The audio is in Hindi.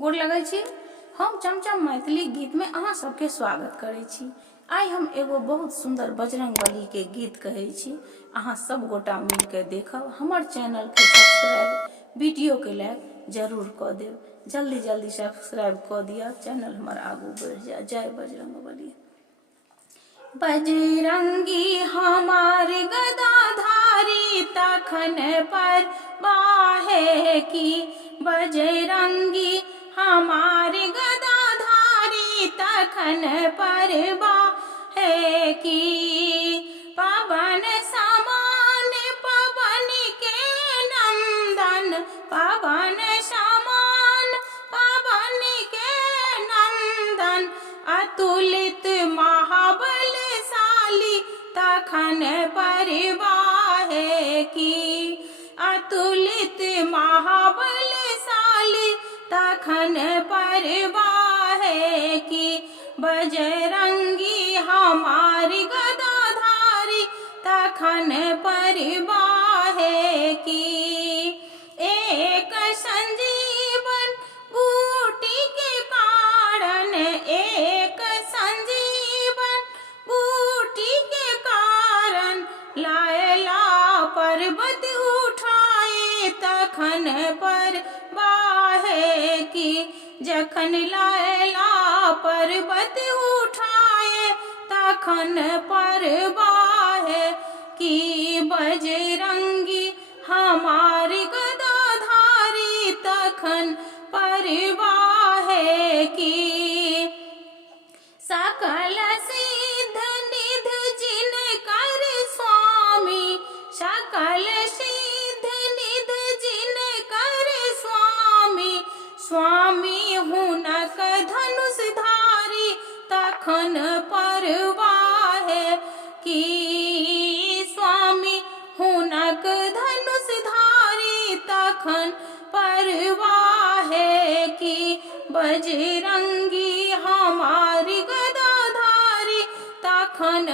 गोर लगै छी। हम चमचम मैथिली गीत में अहाँ सबके स्वागत करै छी। आई हम एगो बहुत सुंदर बजरंगबली के गीत कहै छी। अहाँ सब गोटा मिल के देखब। हमर चैनल के सब्सक्राइब, वीडियो के लाइक जरूर क देब। जल्दी जल्दी सब्सक्राइब क दिया, चैनल हमर आगू बढ़ जाए। जय बजरंगबली। बजरंगी हमार गदाधारी तखन पर बाहे की, बजरंगी हमार गदाधारी तखन पर बाहे की। पवन समान पवन के नंदन, पवन समान पवन के नंदन, अतुलित महाबलशाली तखन पर बाहे की। अतुलित महाबलशाली तखन पर बाहे की। बजरंगी हमारी गदाधारी तखन पर बाहे की। एक संजीवन बूटी के कारण, एक संजीवन बूटी के कारण, लायला पर्वत उठाए तखन पर बाहे की। जखन लायला पर्वत उठाए तखन पर बाहे की। बजरंगी हमारी गदाधारी तखन पर बाहे की। सकल सिद्ध निध जिनकर स्वामी, सकल सिद्ध निध जिनकर स्वामी, स्वामी हुनक धनुषधारी तखन पर बाहे की। स्वामी हुनक धनुषधारी तखन पर बाहे की। बजरंगी हमारी गदाधारी तखन